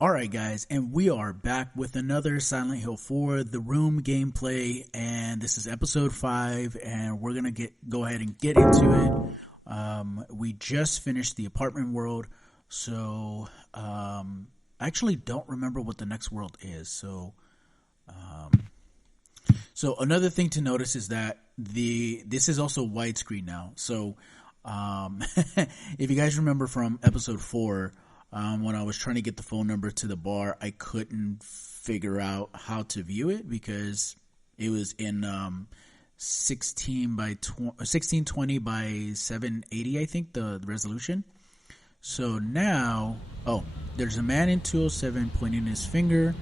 Alright, guys, and we are back with another Silent Hill 4 The Room gameplay, and this is episode 5, and we're gonna go ahead and get into it. We just finished the apartment world, so I actually don't remember what the next world is. So another thing to notice is that this is also widescreen now. So if you guys remember from episode 4, when I was trying to get the phone number to the bar, I couldn't figure out how to view it because it was in 1620 by 780, I think, the resolution. So now, there's a man in 207 pointing his finger.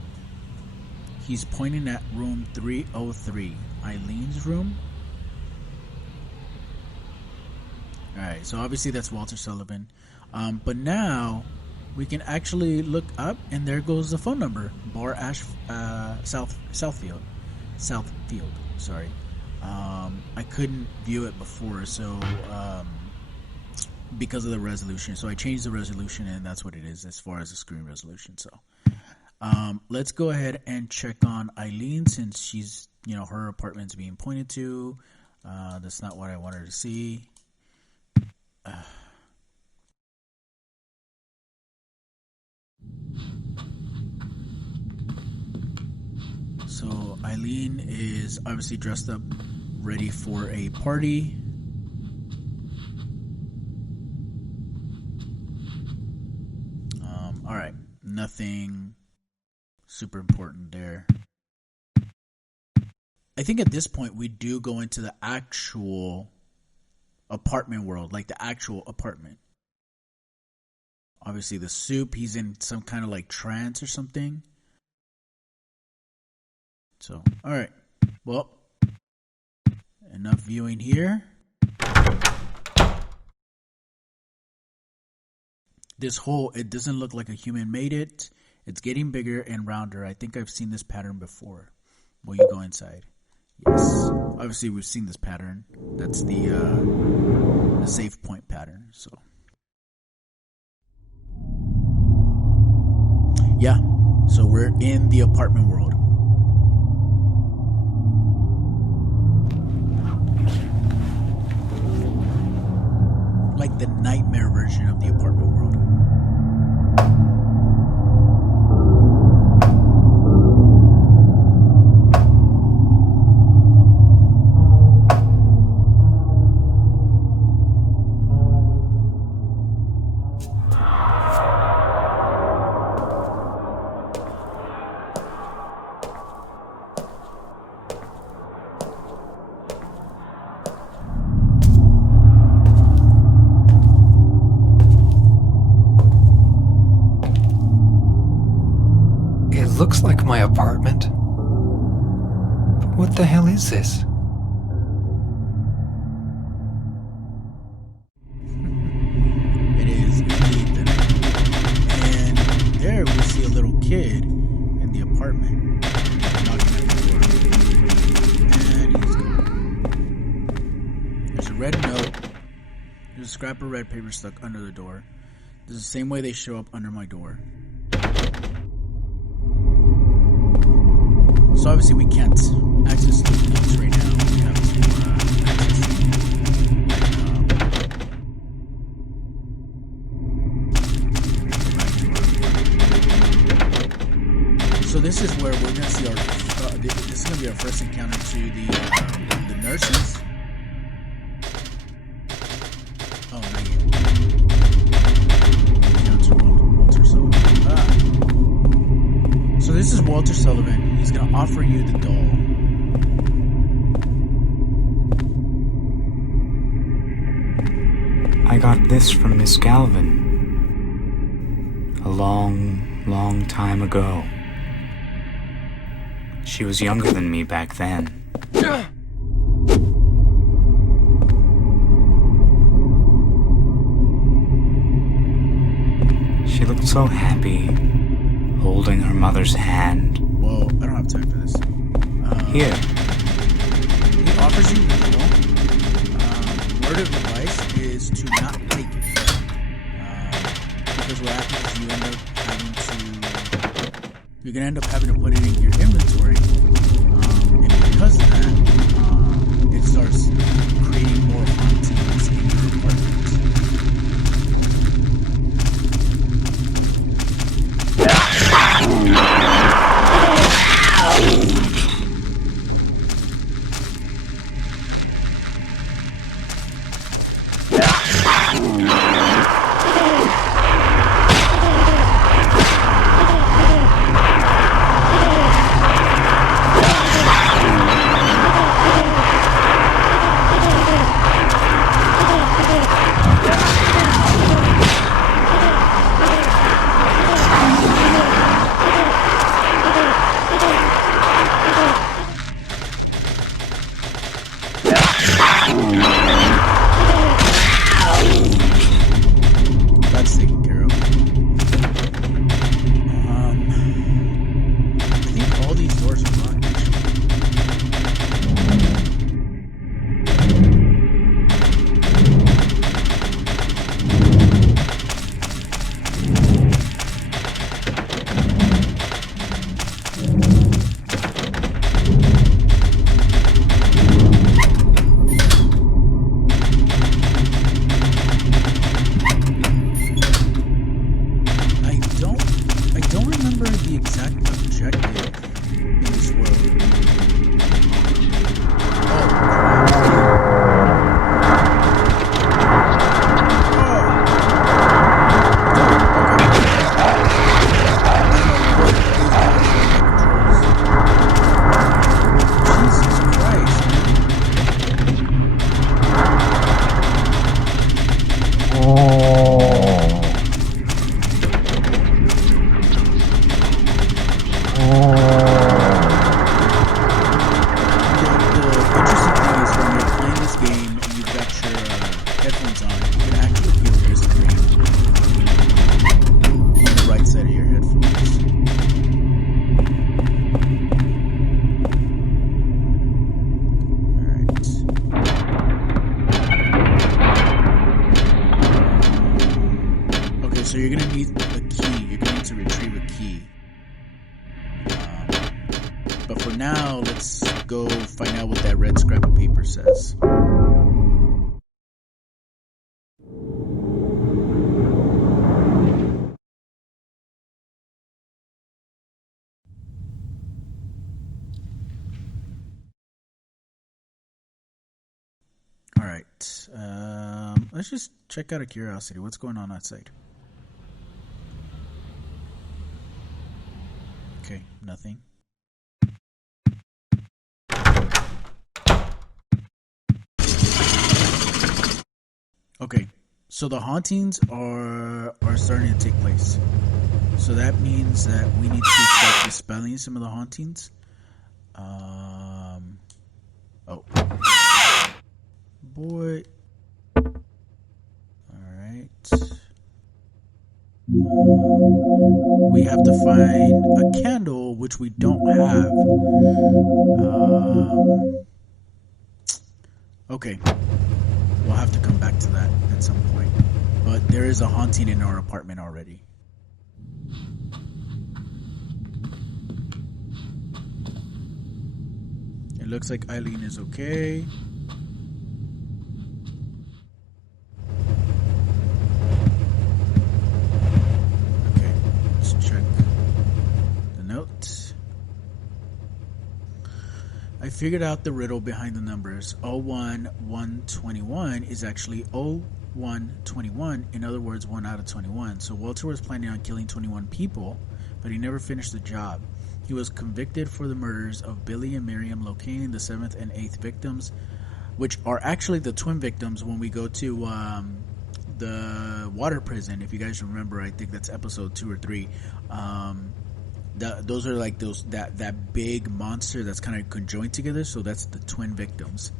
He's pointing at room 303, Eileen's room. Alright, so obviously that's Walter Sullivan. But now we can actually look up, and there goes the phone number. Bar Ash, Southfield. Sorry. I couldn't view it before, so because of the resolution. So I changed the resolution, and that's what it is as far as the screen resolution. So let's go ahead and check on Eileen, since she's, her apartment's being pointed to. That's not what I wanted to see. So Eileen is obviously dressed up, ready for a party. Alright, nothing super important there. I think at this point we do go into the actual apartment world, like the actual apartment. Obviously the soup, he's in some kind of like trance or something. So, alright. Well, enough viewing here. This hole, it doesn't look like a human made it. It's getting bigger and rounder. I think I've seen this pattern before. Will you go inside? Yes. Obviously, we've seen this pattern. That's the save point pattern. So, yeah. So we're in the apartment world. Like the nightmare version of the apartment world. Looks like my apartment. But what the hell is this? It is indeed the night. And there we see a little kid in the apartment knocking at the door. And he's gone. There's a red note. There's a scrap of red paper stuck under the door. This is the same way they show up under my door. So obviously we can't access these notes right now. We have to access them. So this is where we're going to see our. This is going to be our first encounter to the nurses. Oh, not yet. Encounter Walter Sullivan. So this is Walter Sullivan. He's going to offer you the doll. I got this from Miss Galvin. A long, long time ago. She was younger than me back then. She looked so happy, holding her mother's hand. Whoa, I don't have time for this. Here. He offers you the doll. Word of advice is to not take it. Because what happens is you end up having to you're gonna end up having to put it in your inventory, and because of that, it starts creating more hauntings in your apartment. That's taken care of. I think all these doors are locked, actually. I don't remember the exact objective in this world. Oh, crap. Jesus Christ, man. The interesting thing is when you're playing this game and you've got your headphones on, you can actually hear whispering on the right side of your headphones. Alright. Okay, so you're gonna need a key. You're gonna need to retrieve a key. But for now, let's go find out what that red scrap of paper says. Alright, let's just check out of curiosity. What's going on outside? Okay, nothing. Okay, so the hauntings are starting to take place. So that means that we need to start dispelling some of the hauntings. Oh. Boy. Alright. We have to find a candle, which we don't have. Okay. We'll have to come back to that at some point. But there is a haunting in our apartment already. It looks like Eileen is okay. Okay, let's check the note. I figured out the riddle behind the numbers. 01121 is actually 0121, in other words, 1 out of 21. So Walter was planning on killing 21 people, but he never finished the job. He was convicted for the murders of Billy and Miriam, locating the 7th and 8th victims, which are actually the twin victims when we go to the water prison. If you guys remember, I think that's episode 2 or 3. Those are like that big monster that's kind of conjoined together, so that's the twin victims.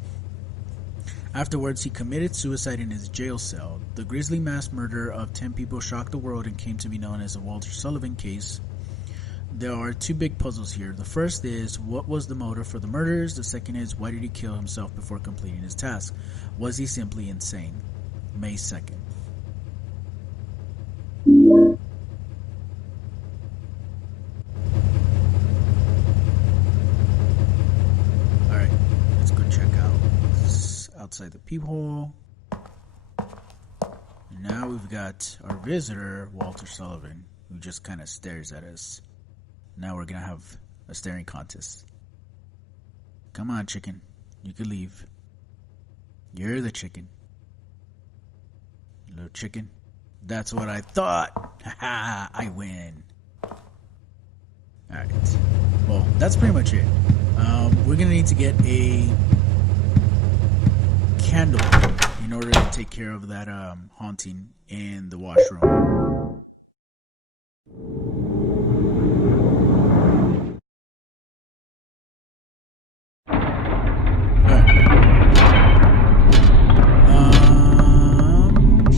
Afterwards, he committed suicide in his jail cell. The grisly mass murder of 10 people shocked the world and came to be known as the Walter Sullivan case. There are two big puzzles here. The first is, what was the motive for the murders? The second is, why did he kill himself before completing his task? Was he simply insane? May 2nd. outside the peephole. And now we've got our visitor, Walter Sullivan, who just kind of stares at us. Now we're gonna have a staring contest. Come on, chicken. You can leave. You're the chicken. Little chicken. That's what I thought. Haha, I win. Alright. Well, that's pretty much it. We're gonna need to get a candle in order to take care of that haunting in the washroom.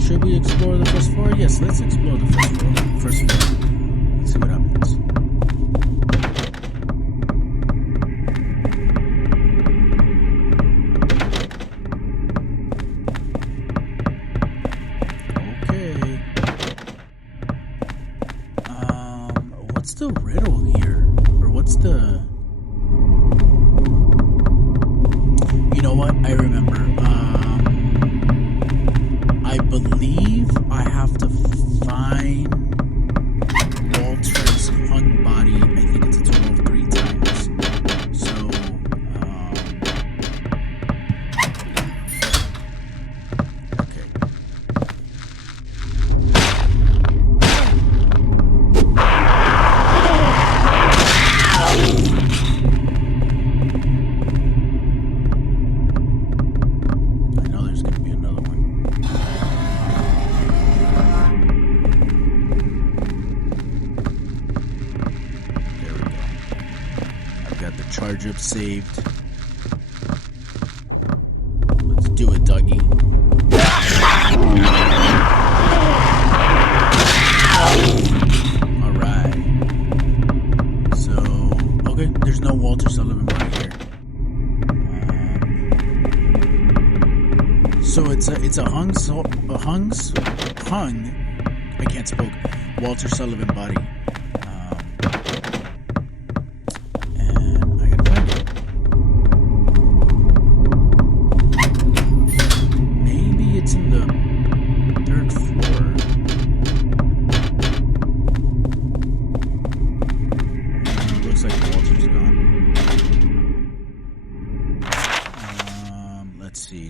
Should we explore the first floor? Yes, let's explore the first floor. Let's see what happens. Okay. What's the riddle here? Or what's the... You know what? I remember. I believe I have to find Walter's hung body. I think it's a total of 3 times. So, okay. I know there's going to be another one. Charge up saved. Let's do it, doggy. Alright. So, okay, there's no Walter Sullivan right here. So it's a hung, I can't speak, Walter Sullivan body.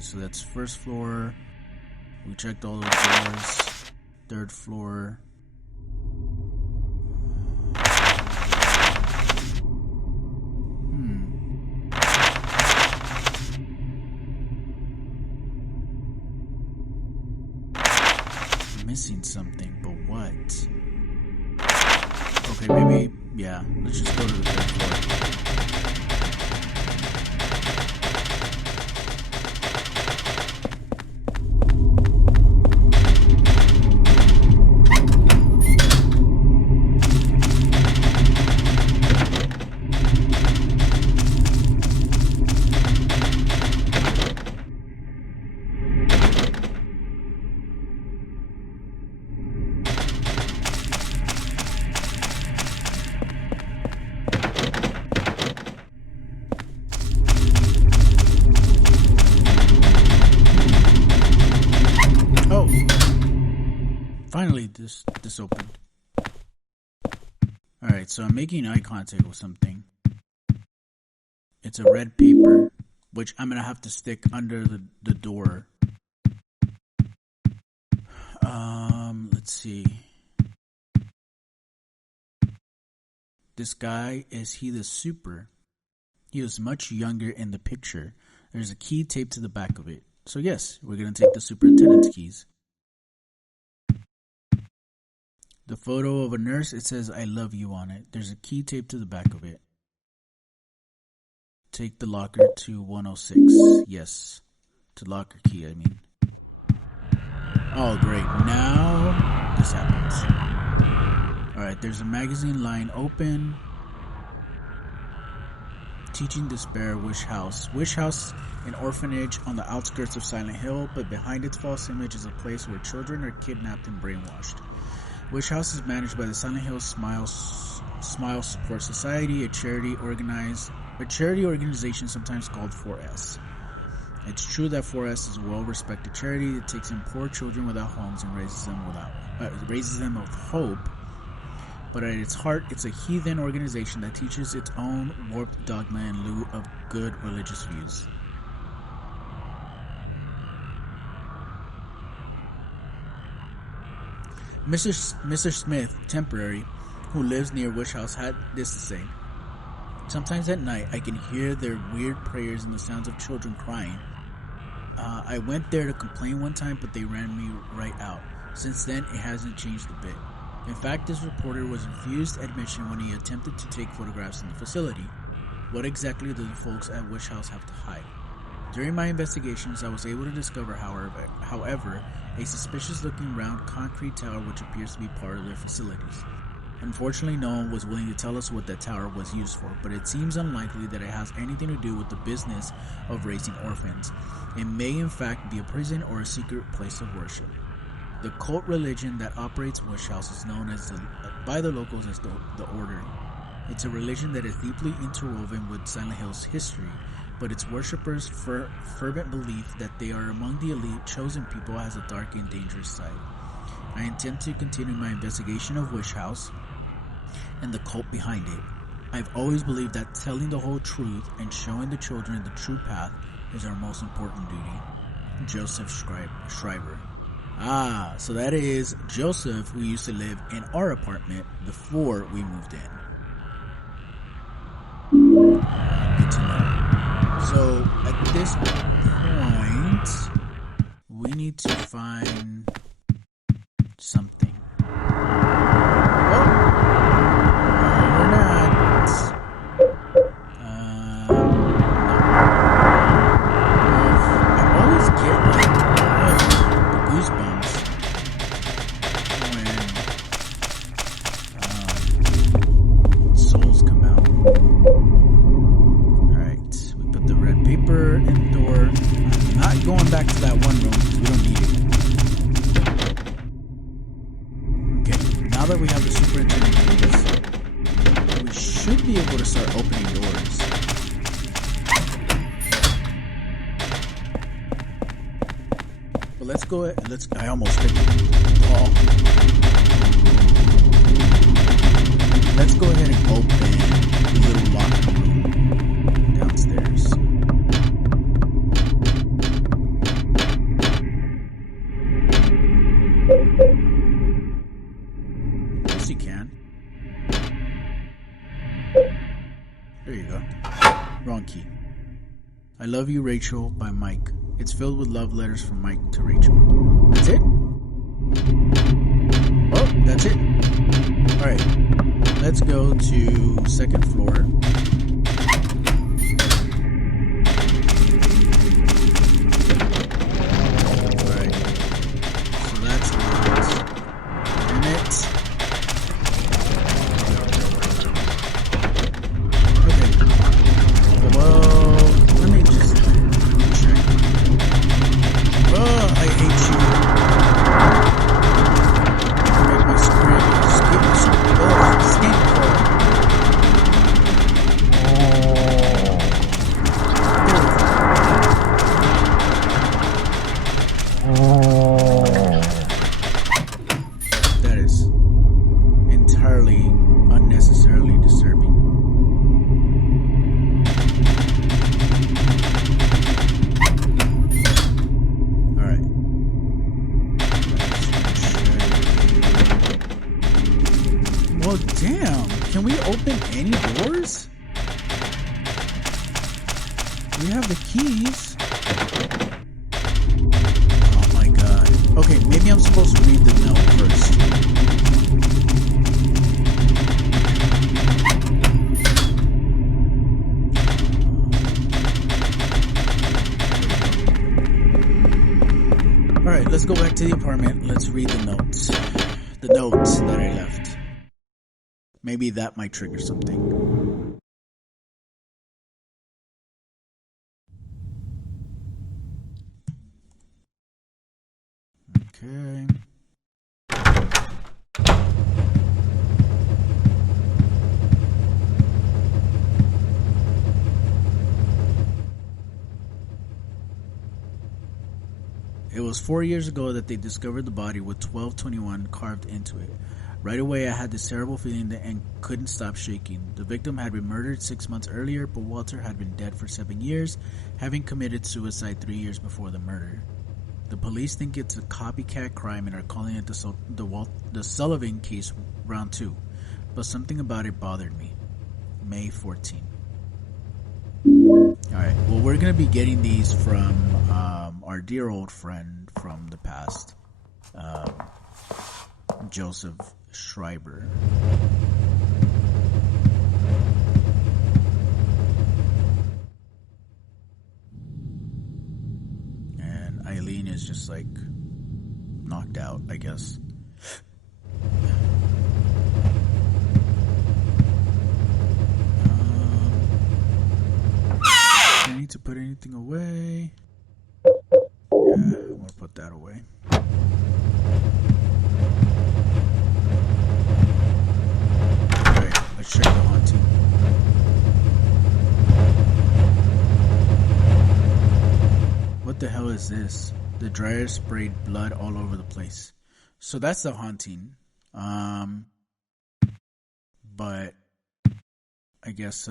So that's first floor. We checked all those doors. Third floor. Missing something, but what? Okay, maybe, yeah. Let's just go to the third floor. Finally, this opened. Alright, so I'm making eye contact with something. It's a red paper, which I'm gonna have to stick under the door. Let's see. This guy, is he the super? He was much younger in the picture. There's a key taped to the back of it. So yes, we're gonna take the superintendent's keys. The photo of a nurse, it says, I love you on it. There's a key taped to the back of it. Take the locker to 106. Yes. To locker key, I mean. Oh, great. Now, this happens. Alright, there's a magazine line open. Teaching Despair, Wish House. Wish House, an orphanage on the outskirts of Silent Hill, but behind its false image is a place where children are kidnapped and brainwashed. Wish House is managed by the Silent Hill Smile Support Society, a charity organization sometimes called 4S. It's true that 4S is a well-respected charity that takes in poor children without homes and raises them with hope. But at its heart, it's a heathen organization that teaches its own warped dogma in lieu of good religious views. Mr. Smith, temporary, who lives near Wish House, had this to say. Sometimes at night, I can hear their weird prayers and the sounds of children crying. I went there to complain one time, but they ran me right out. Since then, it hasn't changed a bit. In fact, this reporter was refused admission when he attempted to take photographs in the facility. What exactly do the folks at Wish House have to hide? During my investigations, I was able to discover, however, a suspicious-looking round concrete tower which appears to be part of their facilities. Unfortunately, no one was willing to tell us what that tower was used for, but it seems unlikely that it has anything to do with the business of raising orphans. It may in fact be a prison or a secret place of worship. The cult religion that operates Wish House is known by the locals as the Order. It's a religion that is deeply interwoven with Silent Hill's history, but its worshippers' fervent belief that they are among the elite chosen people has a dark and dangerous side. I intend to continue my investigation of Wish House and the cult behind it. I've always believed that telling the whole truth and showing the children the true path is our most important duty. Joseph Schreiber. So that is Joseph, who used to live in our apartment before we moved in. Good to know. So at this point, we need to find something. I almost hit the wall. Let's go ahead and open the little locker room downstairs. Yes, you can. There you go. Wrong key. I Love You, Rachel by Mike. It's filled with love letters from Mike to Rachel. That's it? Oh, that's it. Alright. Let's go to second floor. Alright. So that's locked. Damn it. Okay. Well, let me just check. Oh, I hate you. Make my screen skin cold. That is entirely unnecessarily disturbing. Well, damn. Can we open any doors? We have the keys. Oh my god. Okay, maybe I'm supposed to read the note first. Alright, let's go back to the apartment. Let's read the notes. The notes that I left. Maybe that might trigger something. Okay. was 4 years ago that they discovered the body with 1221 carved into it. Right away, I had this terrible feeling and couldn't stop shaking. The victim had been murdered 6 months earlier, but Walter had been dead for 7 years, having committed suicide 3 years before the murder. The police think it's a copycat crime and are calling it the Sullivan case round 2, but something about it bothered me. May 14. Alright, well, we're going to be getting these from our dear old friend from the past, Joseph Schreiber. And Eileen is just like knocked out, I guess. Do I need to put anything away? Yeah, I'm gonna put that away. Alright, let's check the haunting. What the hell is this? The dryer sprayed blood all over the place. So that's the haunting. But I guess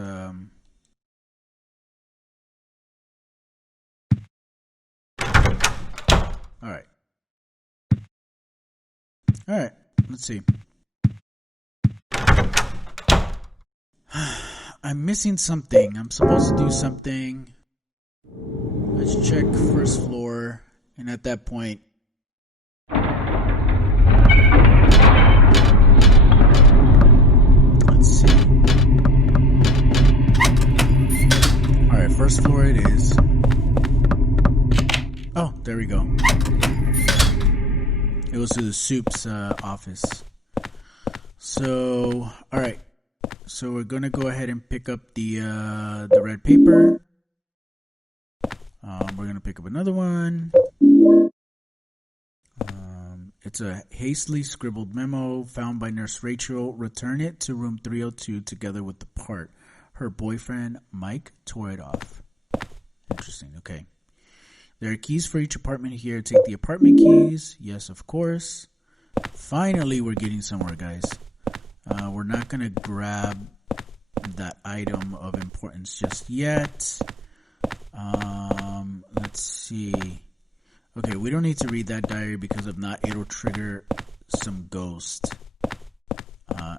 Alright. Alright, let's see. I'm missing something. I'm supposed to do something. Let's check first floor. And at that point, let's see. Alright, first floor it is. Oh, there we go. It was to the soup's office. So, alright. So we're gonna go ahead and pick up the red paper. We're gonna pick up another one. It's a hastily scribbled memo found by Nurse Rachel. Return it to room 302 together with the part. Her boyfriend, Mike, tore it off. Interesting, okay. There are keys for each apartment here. Take the apartment keys. Yes, of course. Finally, we're getting somewhere, guys. We're not going to grab that item of importance just yet. Let's see. Okay, we don't need to read that diary because if not, it'll trigger some ghosts.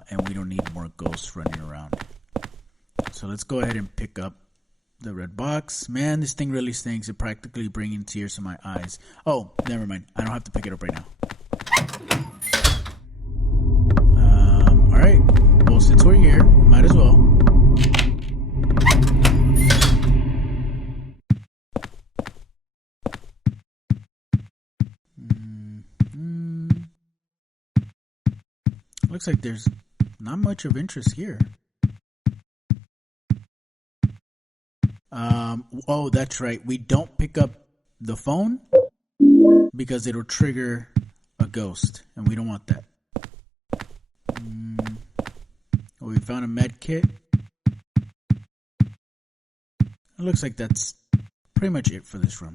And we don't need more ghosts running around. So let's go ahead and pick up the red box. Man, this thing really stinks. It practically bringing tears to my eyes. Oh, never mind. I don't have to pick it up right now. Alright. Well, since we're here, we might as well. Looks like there's not much of interest here. Oh, that's right. We don't pick up the phone because it'll trigger a ghost, and we don't want that. Oh, we found a med kit. It looks like that's pretty much it for this room.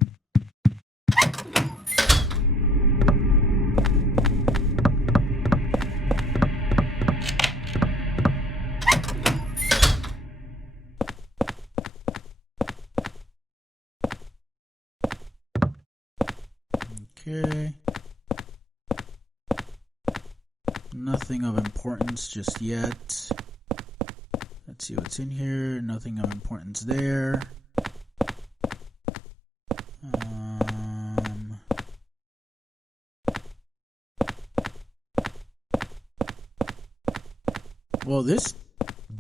Okay. Nothing of importance just yet. Let's see what's in here. Nothing of importance there. Well, this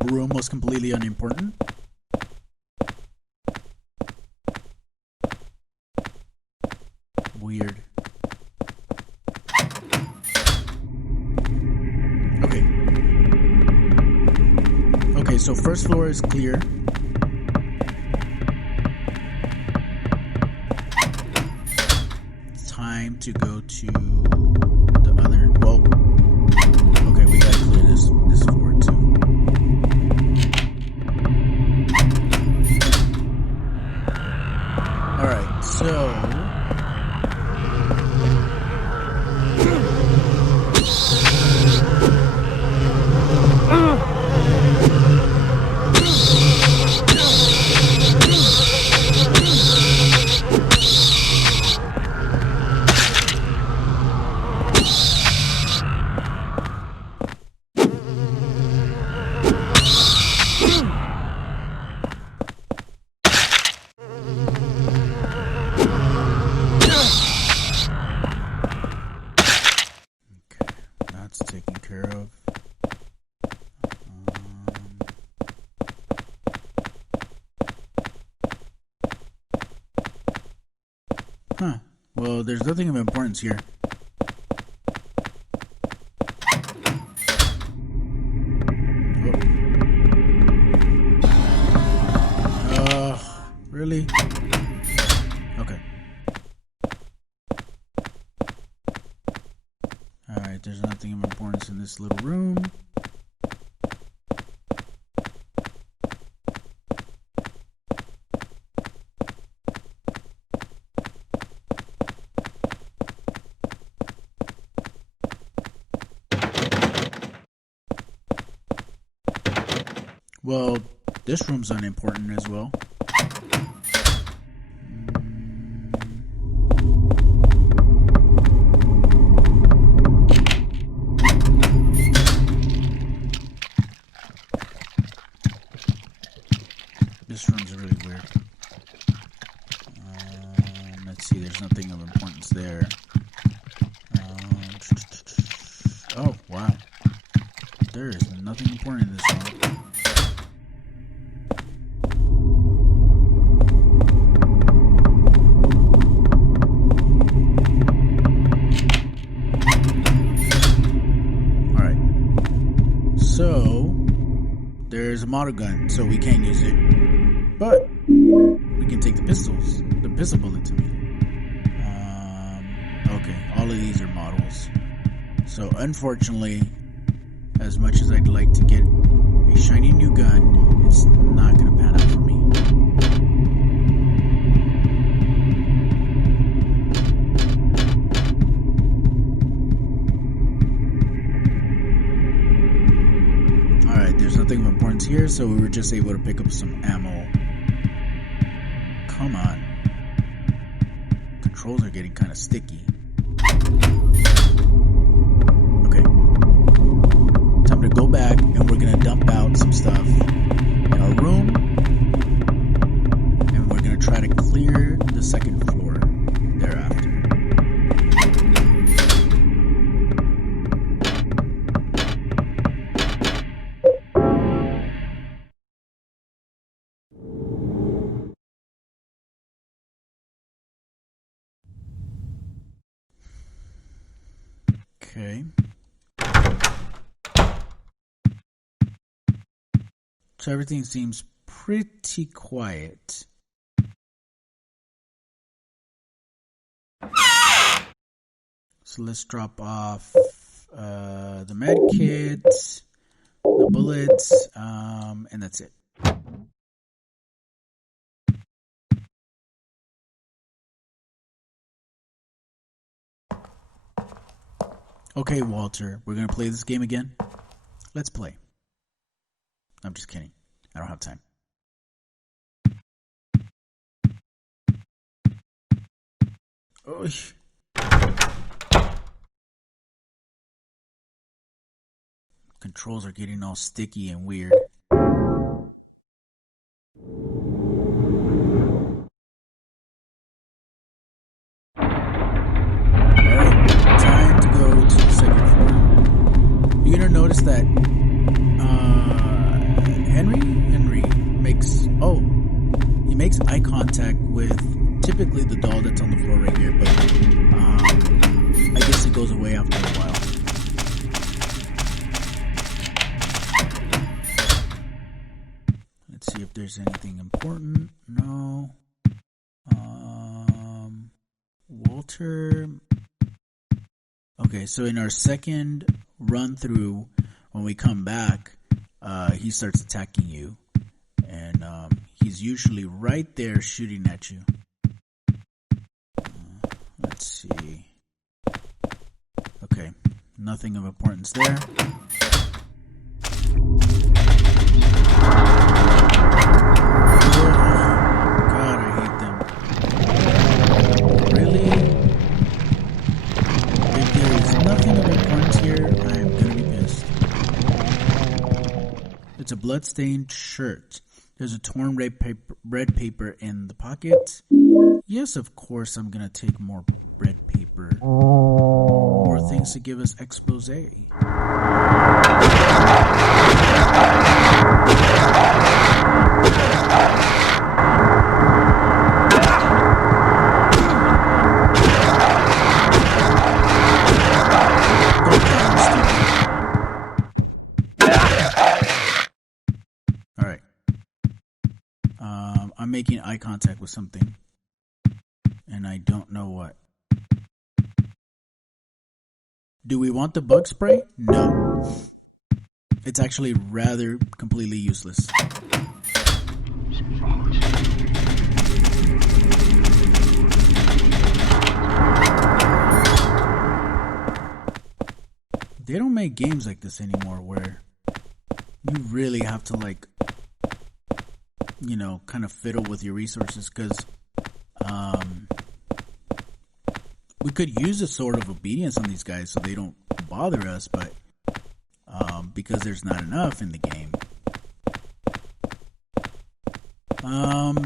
room was completely unimportant. Weird. Okay, so first floor is clear. It's time to go to the other. Well, okay, we gotta clear this floor too. All right, so care of. Well, there's nothing of importance here. Really? Okay. Alright, there's nothing of importance in this little room. Well, this room's unimportant as well. This room's really weird. Let's see, there's nothing of importance there. Oh, wow. There is nothing important in this room. So, there's a model gun, so we can't use it. But, we can take the pistol bullet to me. Okay, all of these are models. So, unfortunately, as much as I'd like to get a shiny new gun, it's not going to pan out for me. There's nothing of importance here, so we were just able to pick up some ammo. Come on. Controls are getting kind of sticky. Okay. Time to go back, and we're going to dump out some stuff in our room. And we're going to try to clear the second floor thereafter. Okay. So everything seems pretty quiet. So let's drop off the med kit, the bullets, and that's it. Okay, Walter, we're going to play this game again? Let's play. I'm just kidding. I don't have time. Oh. Controls are getting all sticky and weird. Notice that Henry makes eye contact with typically the doll that's on the floor right here, but I guess it goes away after a while. Let's see if there's anything important. No. Walter. Okay, so in our second run through, when we come back, he starts attacking you, and he's usually right there shooting at you. Let's see. Okay, nothing of importance there. God, I hate them. Really? If there is nothing of importance here, I am gonna be pissed. It's a blood-stained shirt. There's a torn red paper in the pocket. Yes, of course I'm gonna take more red paper. paper. More things to give us expose. Alright. I'm making eye contact with something. And I don't know what. Do we want the bug spray? No. It's actually rather completely useless. They don't make games like this anymore where you really have to, like, you know, kind of fiddle with your resources, because we could use a sort of obedience on these guys so they don't bother us, but because there's not enough in the game.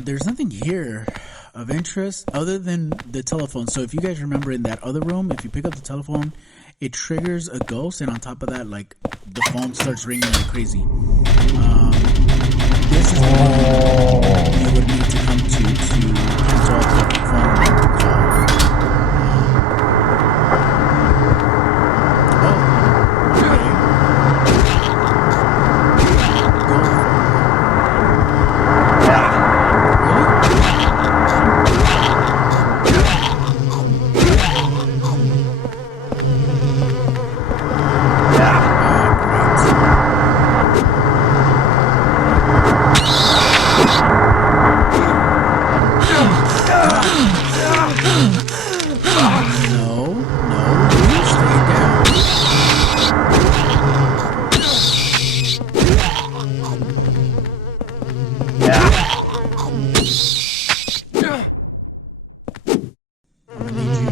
There's nothing here of interest other than the telephone. So if you guys remember in that other room, if you pick up the telephone, it triggers a ghost, and on top of that, like, the phone starts ringing like crazy. This is the one you would need to come to cancel off the phone call. Okay. I need you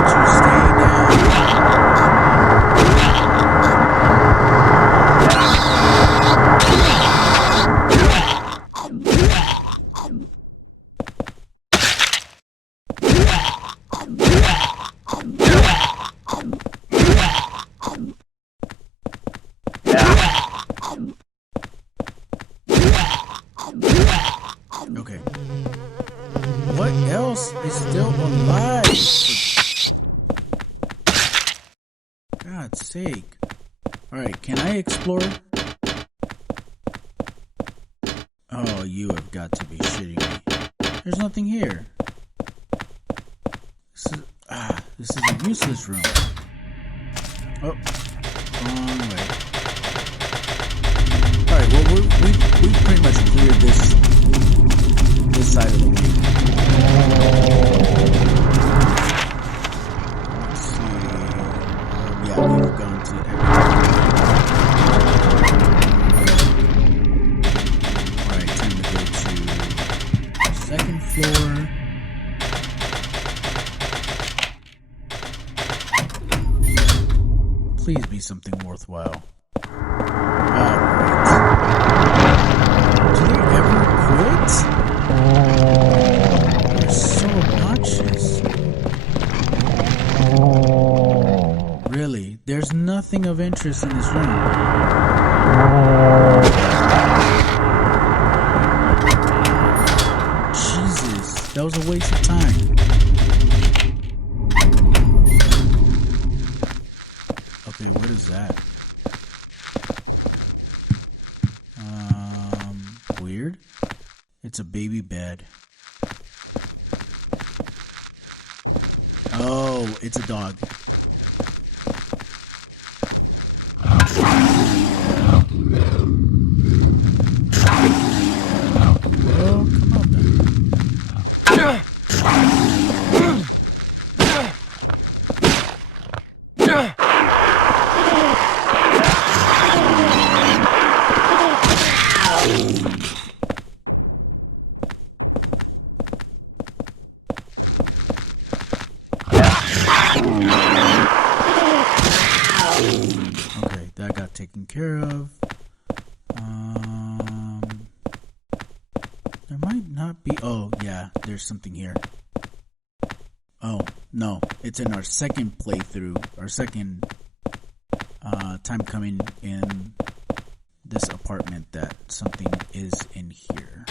to stay Okay. What else is still alive? For God's sake. Alright, can I explore? Oh, you have got to be shitting me. There's nothing here. This is a useless room. Oh, wrong way. Alright, well, we've pretty much cleared this side of the wing. Let's see. Yeah, we've gone to Alright, time to go to second floor. Please be something worthwhile. Oh, great. Do they ever quit? They're so obnoxious. Really, there's nothing of interest in this room. Jesus, that was a waste of time. Okay, what is that? Weird. It's a baby bed. Oh, it's a dog. Well, come on then. that got taken care of. There might not be. Oh, yeah, there's something here. Oh, no, it's in our second playthrough, our second time coming in this apartment that something is in here.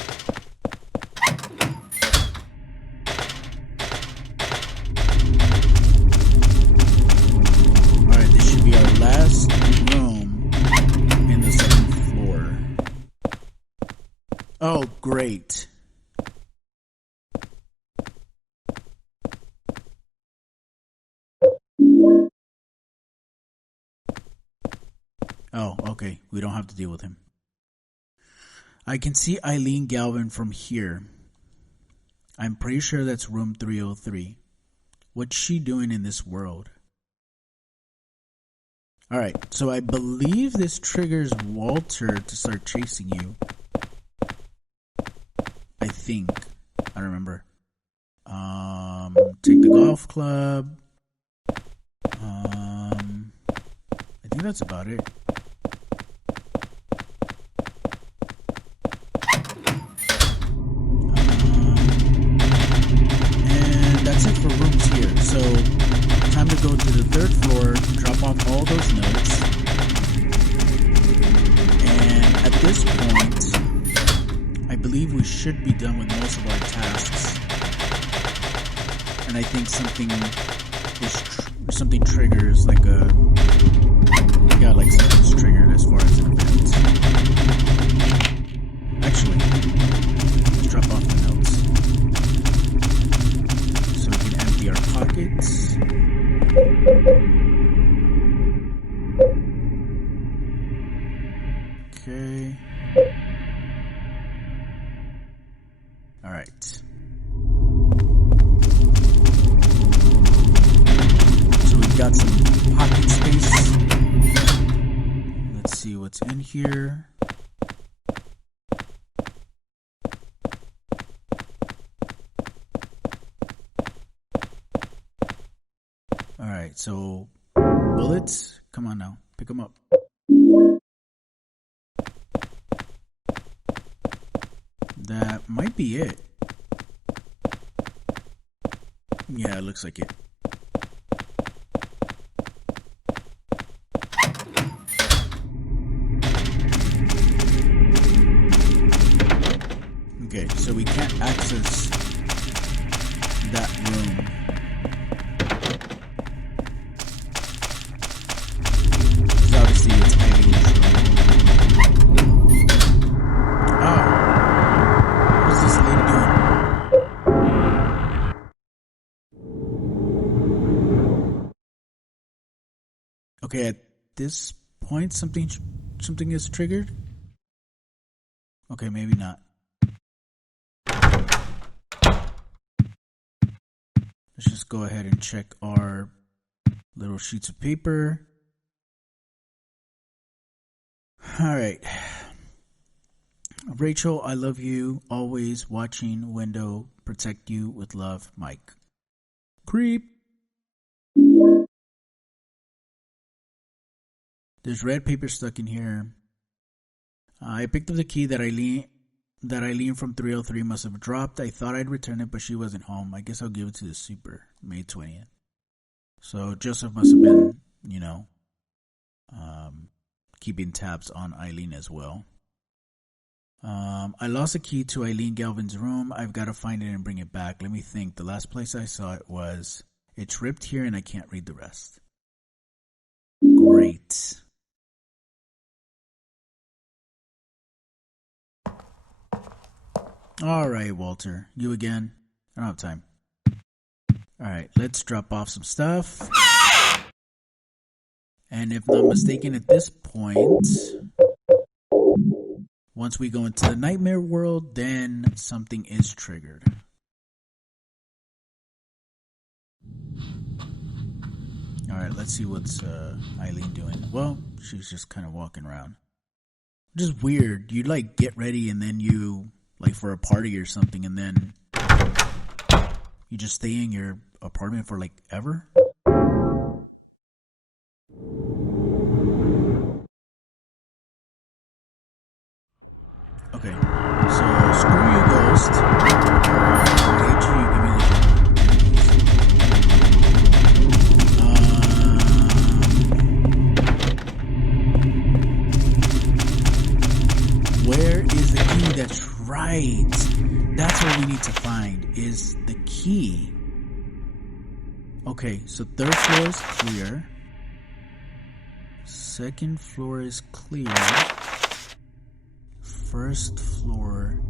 Alright, this should be our last room in the second floor. Oh, great. Oh, okay. We don't have to deal with him. I can see Eileen Galvin from here. I'm pretty sure that's room 303. What's she doing in this world? Alright, so I believe this triggers Walter to start chasing you. I think. I don't remember. Take the golf club. I think that's about it. And that's it for rooms here. So, time to go to the third floor, drop off all those notes. And at this point, I believe we should be done with most of our tasks. And I think something triggers, like something's triggered as far as an event. Actually, let's drop off the notes so we can empty our pockets. Okay. All right. Got some pocket space. Let's see what's in here. Alright, so bullets. Come on now, pick them up. That might be it. Yeah, it looks like it. Okay, so we can't access that room. Because obviously it's Eileen's room. Oh. What's this lady doing? Okay, at this point something is triggered? Okay, maybe not. Let's just go ahead and check our little sheets of paper. All right. Rachel, I love you. Always watching window. Protect you with love, Mike. Creep. There's red paper stuck in here. I picked up the key that Eileen from 303 must have dropped. I thought I'd return it, but she wasn't home. I guess I'll give it to the super. May 20th. So Joseph must have been, keeping tabs on Eileen as well. I lost a key to Eileen Galvin's room. I've got to find it and bring it back. Let me think. The last place I saw it was, it's ripped here and I can't read the rest. Great. Alright, Walter. You again? I don't have time. Alright, let's drop off some stuff. And if not mistaken, at this point, once we go into the nightmare world, then something is triggered. Alright, let's see what's Eileen doing. Well, she's just kind of walking around. Just weird. You get ready and then you for a party or something, and then you just stay in your apartment for ever? Okay, so third floor is clear. Second floor is clear. First floor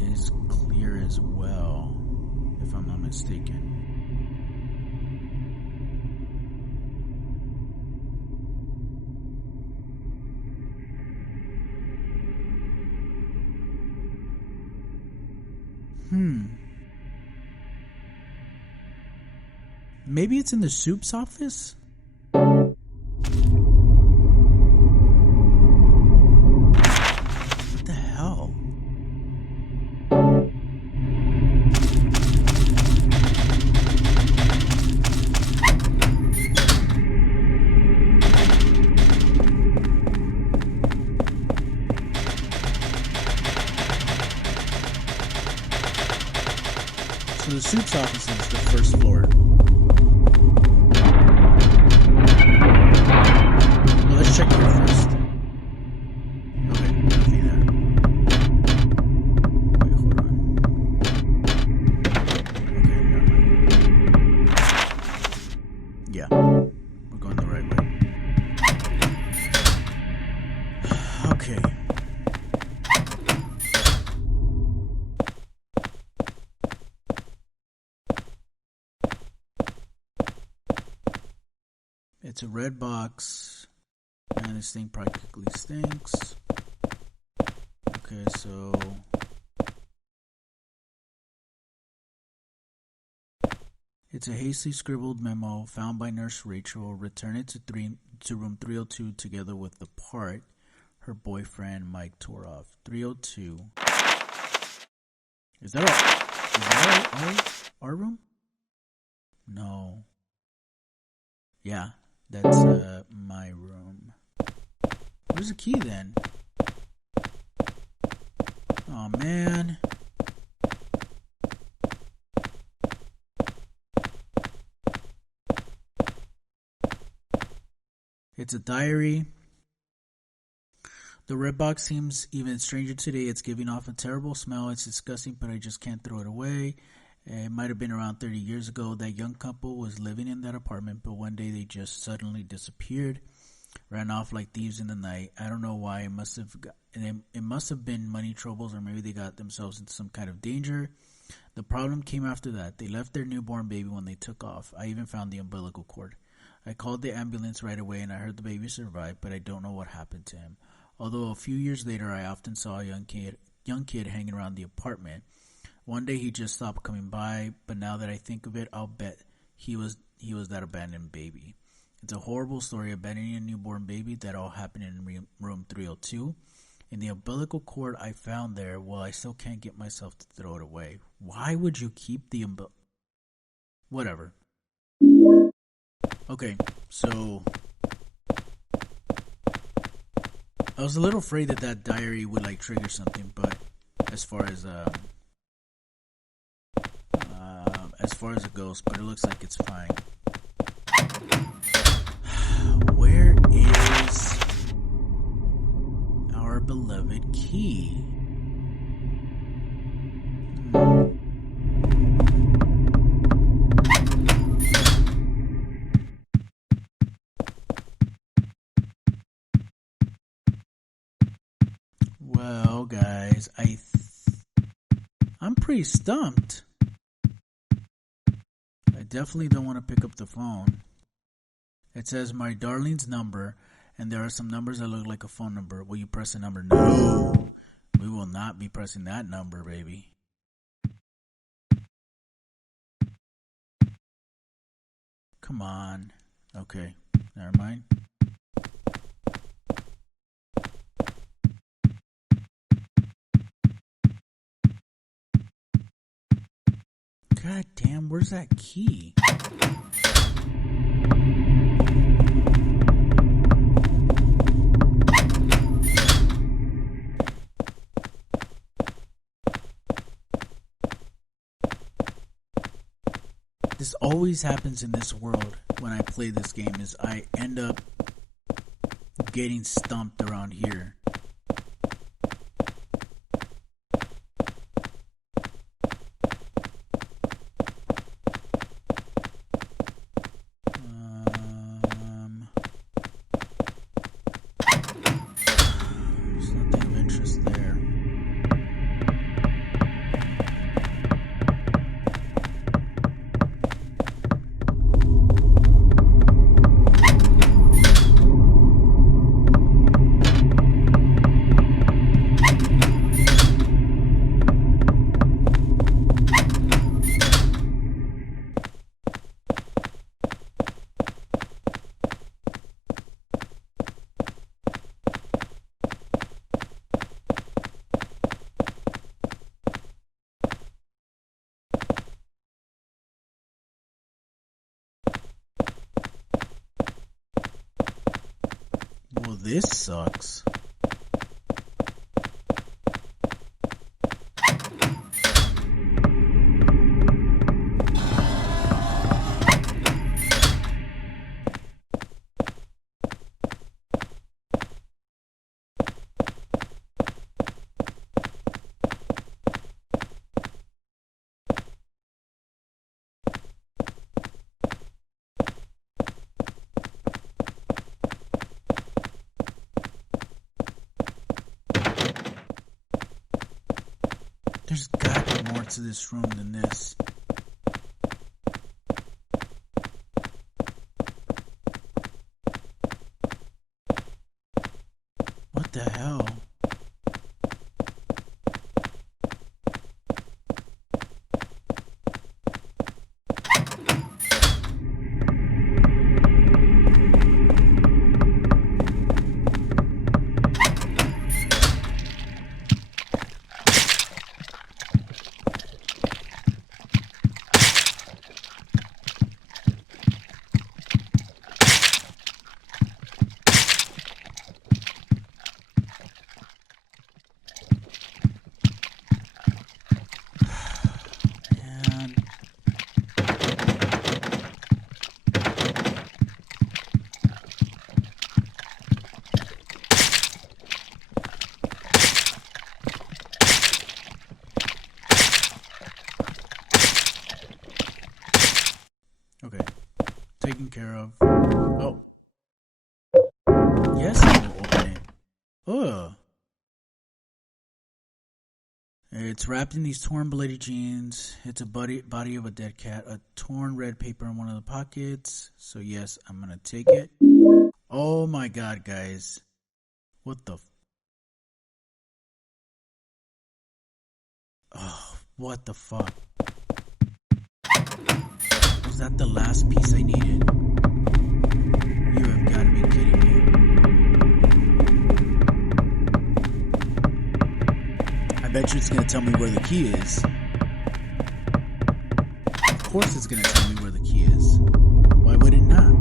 is clear as well, if I'm not mistaken. Maybe it's in the soup's office? What the hell? So the soup's office is the first floor. Well, let's check here first. Okay, nothing there. Wait, hold on. Okay, never mind. Yeah, we're going the right way. Okay. It's a red box, and this thing practically stinks. Okay, so it's a hastily scribbled memo found by Nurse Rachel. Return it to room 302 together with the part her boyfriend Mike tore off. 302. Is that our room? No. Yeah. That's my room. Where's the key then? Oh man. It's a diary. The red box seems even stranger today. It's giving off a terrible smell. It's disgusting, but I just can't throw it away. It might have been around 30 years ago. That young couple was living in that apartment, but one day they just suddenly disappeared, ran off like thieves in the night. I don't know why. It must have been money troubles, or maybe they got themselves into some kind of danger. The problem came after that. They left their newborn baby when they took off. I even found the umbilical cord. I called the ambulance right away, and I heard the baby survived, but I don't know what happened to him. Although a few years later, I often saw a young kid hanging around the apartment. One day he just stopped coming by, but now that I think of it, I'll bet he was that abandoned baby. It's a horrible story, abandoning a newborn baby. That all happened in room 302. And the umbilical cord I found there, well, I still can't get myself to throw it away. Why would you keep the Whatever. Okay, so I was a little afraid that diary would like trigger something, but as far as it goes, but it looks like it's fine. Where is our beloved key? Well, guys, I'm pretty stumped. I definitely don't want to pick up the phone. It says my darling's number, and there are some numbers that look like a phone number. Will you press the number? No, we will not be pressing that number, baby. Come on. Okay, never mind. God damn, where's that key? This always happens in this world when I play this game, is I end up getting stumped around here. Well, this sucks. There's got to be more to this room than this. What the hell? Okay, taken care of. Oh. Yes, I will open it. Ugh. It's wrapped in these torn bloody jeans. It's a body of a dead cat. A torn red paper in one of the pockets. So yes, I'm gonna take it. Oh my god, guys. What the... Oh, what the fuck? Was that the last piece I needed? You have got to be kidding me. I bet you it's going to tell me where the key is. Of course it's going to tell me where the key is. Why would it not?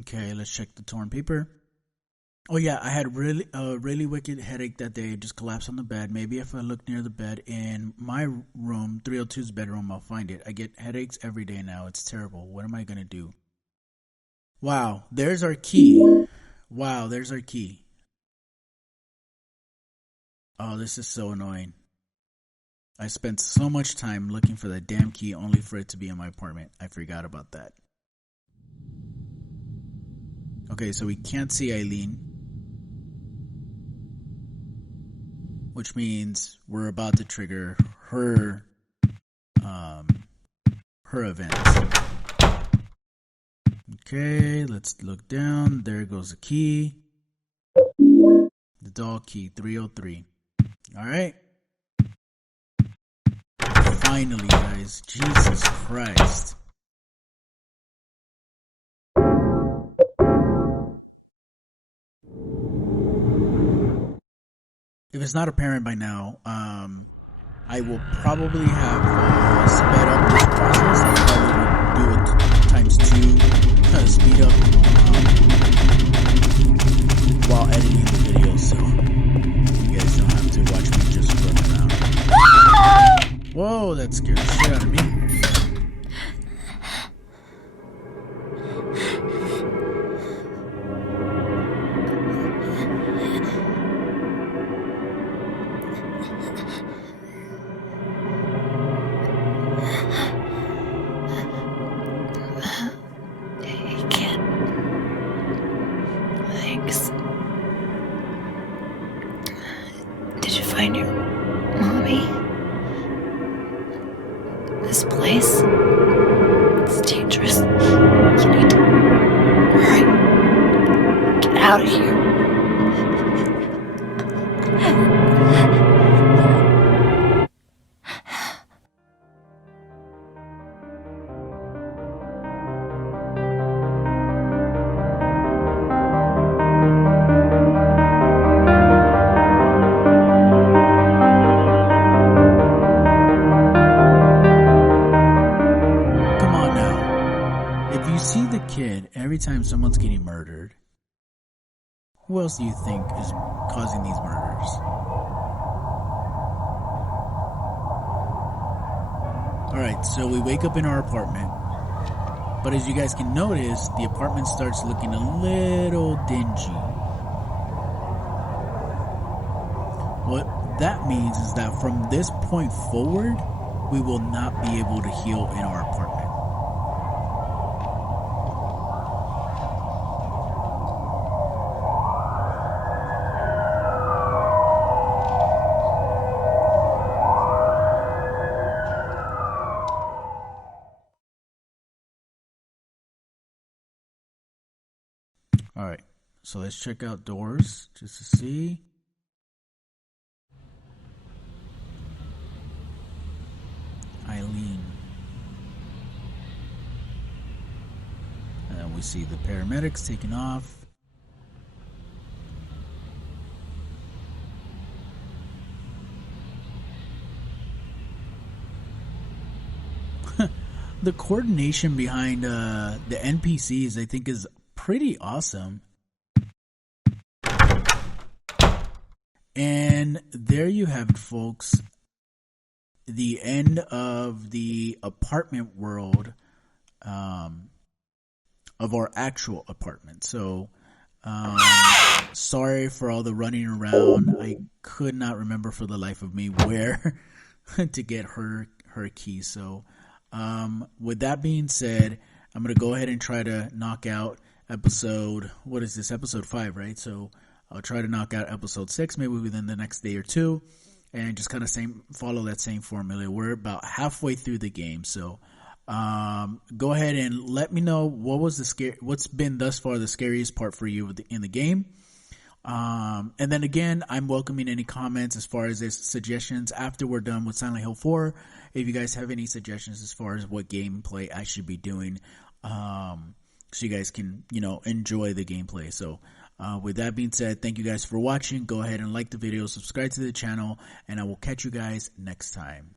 Okay, let's check the torn paper. Oh yeah, I had really wicked headache that day. Just collapsed on the bed. Maybe if I look near the bed in my room, 302's bedroom, I'll find it. I get headaches every day now. It's terrible. What am I gonna do? Wow, there's our key. Wow, there's our key. Oh, this is so annoying. I spent so much time looking for that damn key only for it to be in my apartment. I forgot about that. Okay, so we can't see Eileen, which means we're about to trigger her events. Okay, let's look down. There goes the key. The doll key, 303. Alright. Finally, guys. Jesus Christ. If it's not apparent by now, I will probably have sped up this process. I probably would do it times 2 to speed up while editing the video, so you guys don't have to watch me just run around. Oh, that scared the shit out of me. Hey, kid. Thanks. Did you find your mommy? This place? It's dangerous. You need to hurry. Get out of here. Come on now. If you see the kid every time someone's getting murdered, who else do you think is causing these murders? Alright, so we wake up in our apartment. But as you guys can notice, the apartment starts looking a little dingy. What that means is that from this point forward, we will not be able to heal in our apartment. Alright, so let's check out doors just to see. Eileen. And we see the paramedics taking off. The coordination behind the NPCs, I think, is pretty awesome. And there you have it, folks. The end of the apartment world, of our actual apartment. So, sorry for all the running around. I could not remember for the life of me where to get her key. So, with that being said, I'm going to go ahead and try to knock out episode, what is this, episode 5, right? So I'll try to knock out episode 6 maybe within the next day or two, and just kind of follow that same formula. We're about halfway through the game, so go ahead and let me know what's been thus far the scariest part for you in the game. And then again, I'm welcoming any comments as far as there's suggestions after we're done with Silent Hill 4. If you guys have any suggestions as far as what gameplay I should be doing, so you guys can, enjoy the gameplay. So, with that being said, thank you guys for watching. Go ahead and like the video, subscribe to the channel, and I will catch you guys next time.